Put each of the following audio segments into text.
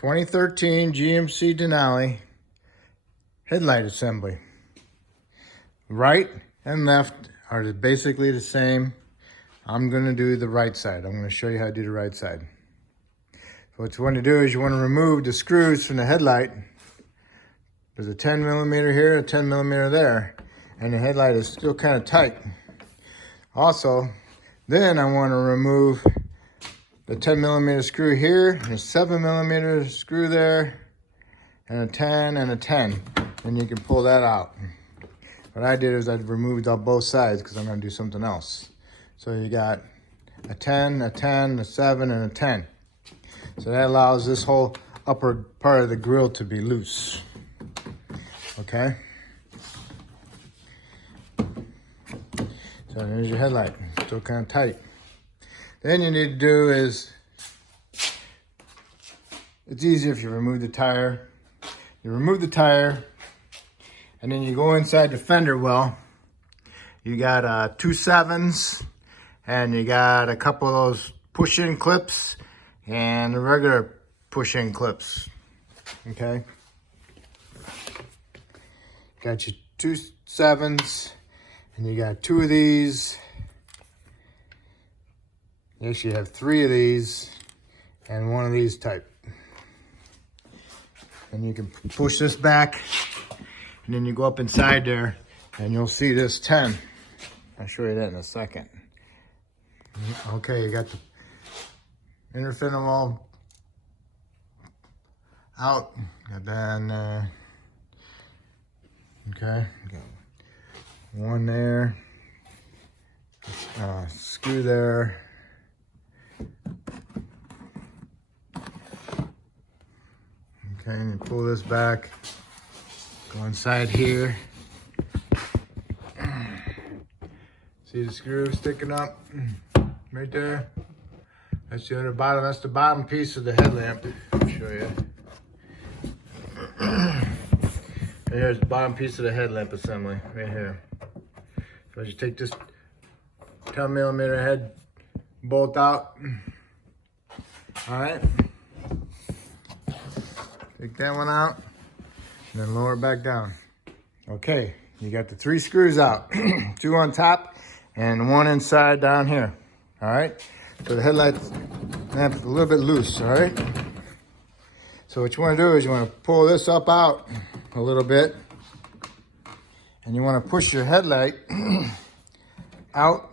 2013 GMC Denali Headlight assembly. Right and left are basically the same. I'm going to do the right side. I'm going to show you how to do the right side. So what you want to do is you want to remove the screws from the headlight. There's a 10 millimeter here, a 10 millimeter there, and the headlight is still kind of tight. Also, then I want to remove the 10 millimeter screw here, and a 7 millimeter screw there, and a 10 and a 10. And you can pull that out. What I did is I removed on both sides because I'm going to do something else. So you got a 10, a 10, a 7, and a 10. So that allows this whole upper part of the grill to be loose. Okay? So there's your headlight. Still kind of tight. Then you need to do is, it's easy if you remove the tire. You remove the tire, and then you go inside the fender well. You got 2 7s, and you got a couple of those push-in clips, and the regular push-in clips. Okay? Got your 2 7s, and you got 2 of these. You actually have 3 of these and 1 of these type. And you can push this back, and then you go up inside there and you'll see this 10. I'll show you that in a second. Okay, you got the inner fender wall out. And then, okay, got 1 there, screw there. Okay, and you pull this back, go inside here. See the screw sticking up right there? That's the other bottom, that's the bottom piece of the headlamp. I'll show you. Here's the bottom piece of the headlamp assembly, right here. So as you take this 10 millimeter head bolt out, all right? Take that one out, and then lower it back down. Okay, you got the 3 screws out. 2 on top, and 1 inside down here. All right? So the headlight lamp's a little bit loose, all right? So what you want to do is you want to pull this up out a little bit, and you want to push your headlight out,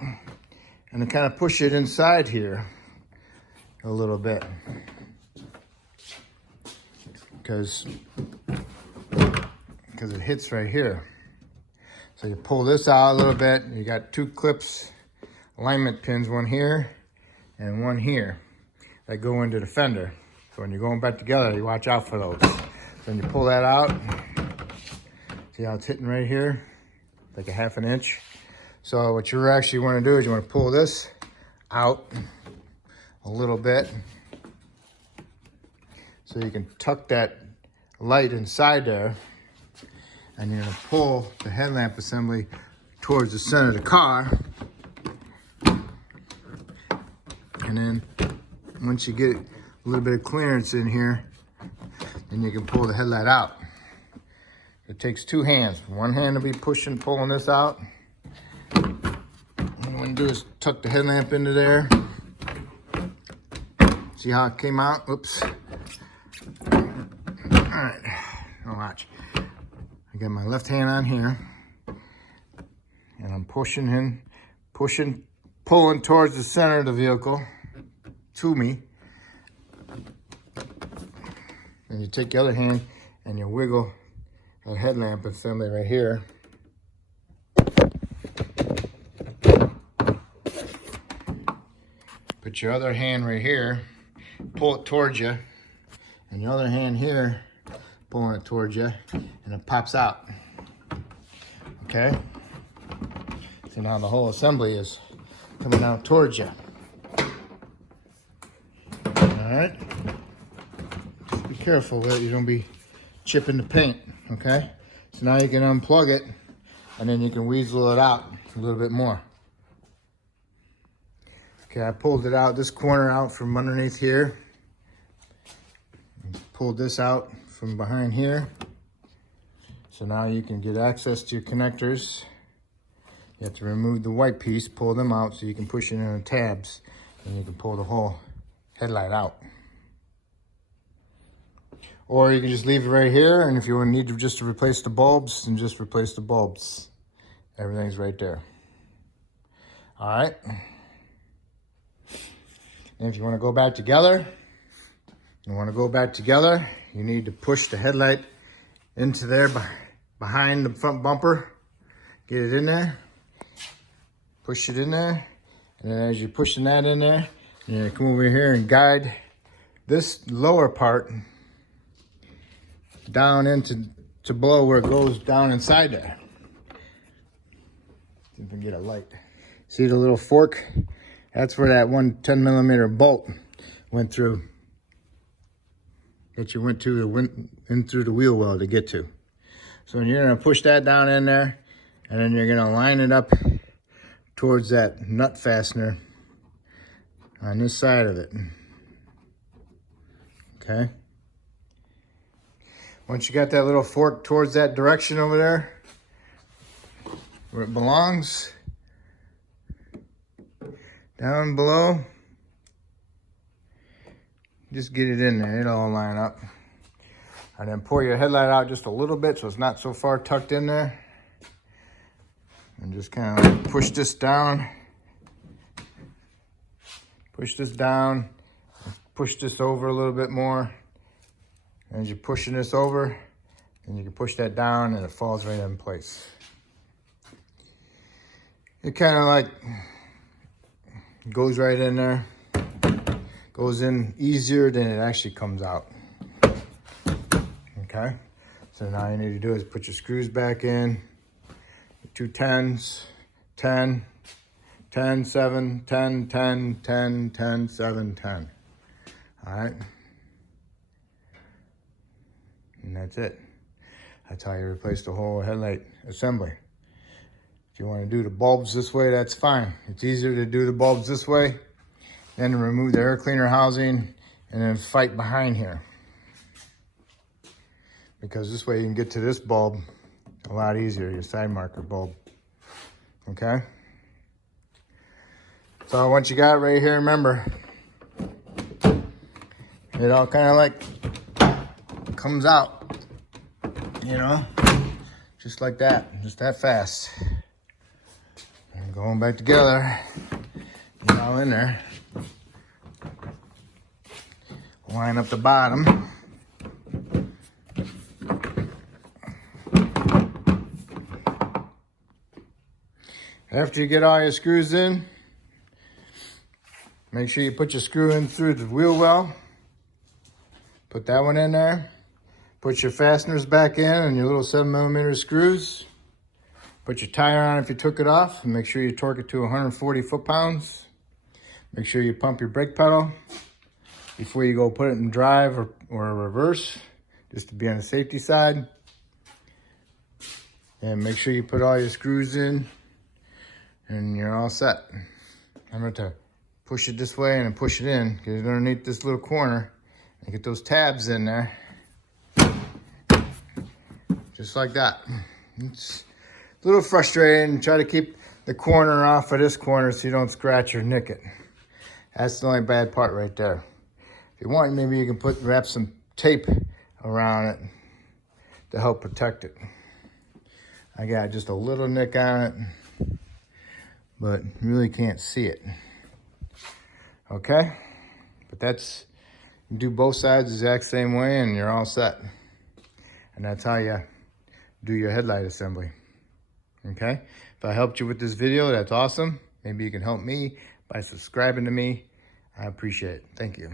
and then kind of push it inside here a little bit. Because it hits right here. So you pull this out a little bit. You got 2 clips, alignment pins, 1 here and 1 here, that go into the fender. So when you're going back together, you watch out for those. Then you pull that out. See how it's hitting right here? Like a 1/2 inch. So what you actually want to do is you want to pull this out a little bit, so you can tuck that light inside there, and you're gonna pull the headlamp assembly towards the center of the car. And then once you get a little bit of clearance in here, then you can pull the headlight out. It takes 2 hands. 1 hand to be pushing, pulling this out. And what you do is tuck the headlamp into there. See how it came out? Oops. All right, now watch. I got my left hand on here, and I'm pulling towards the center of the vehicle to me. And you take the other hand and you wiggle the headlamp assembly right here. Put your other hand right here, pull it towards you, and the other hand here, pulling it towards you, and it pops out. Okay? So now the whole assembly is coming out towards you. Alright? Just be careful that you don't be chipping the paint, okay? So now you can unplug it, and then you can weasel it out a little bit more. Okay, I pulled it out, this corner out from underneath here. pulled this out from behind here. So now you can get access to your connectors. You have to remove the white piece, pull them out so you can push it in the tabs, and you can pull the whole headlight out. Or you can just leave it right here, and if you need to just to replace the bulbs, then just replace the bulbs. Everything's right there. All right. And if you want to go back together, you need to push the headlight into there behind the front bumper. Get it in there. Push it in there. And then as you're pushing that in there, you're going to come over here and guide this lower part down to below where it goes down inside there. See if we can get a light. See the little fork? That's where that 10 millimeter bolt went through. That you went in through the wheel well to get to. So you're gonna push that down in there, and then you're gonna line it up towards that nut fastener on this side of it. Okay. Once you got that little fork towards that direction over there, where it belongs, down below, just get it in there, it'll all line up. And then pull your headlight out just a little bit so it's not so far tucked in there. And just kind of push this down. Push this down. Push this over a little bit more. And as you're pushing this over, and you can push that down and it falls right in place. It kind of like goes right in there. Goes in easier than it actually comes out. Okay, so now you need to do is put your screws back in. 2 10s, 10, 10, 7, 10, 10, 10, 10, 7, 10. All right. And that's it. That's how you replace the whole headlight assembly. If you want to do the bulbs this way, that's fine. It's easier to do the bulbs this way than to remove the air cleaner housing and then fight behind here. Because this way you can get to this bulb a lot easier, your side marker bulb. Okay? So once you got it right here, remember, it all kind of like comes out, you know, just like that, just that fast. And going back together, get all in there. Line up the bottom. After you get all your screws in, make sure you put your screw in through the wheel well. Put that one in there. Put your fasteners back in and your little 7 millimeter screws. Put your tire on if you took it off. And make sure you torque it to 140 foot-pounds. Make sure you pump your brake pedal before you go put it in drive or reverse, just to be on the safety side. And make sure you put all your screws in and you're all set. Remember to push it this way and then push it in, get it underneath this little corner and get those tabs in there. Just like that. It's a little frustrating. Try to keep the corner off of this corner so you don't scratch or nick it. That's the only bad part right there. If you want, maybe you can wrap some tape around it to help protect it. I got just a little nick on it, but you really can't see it. Okay? But you do both sides the exact same way and you're all set. And that's how you do your headlight assembly. Okay? If I helped you with this video, that's awesome. Maybe you can help me by subscribing to me. I appreciate it. Thank you.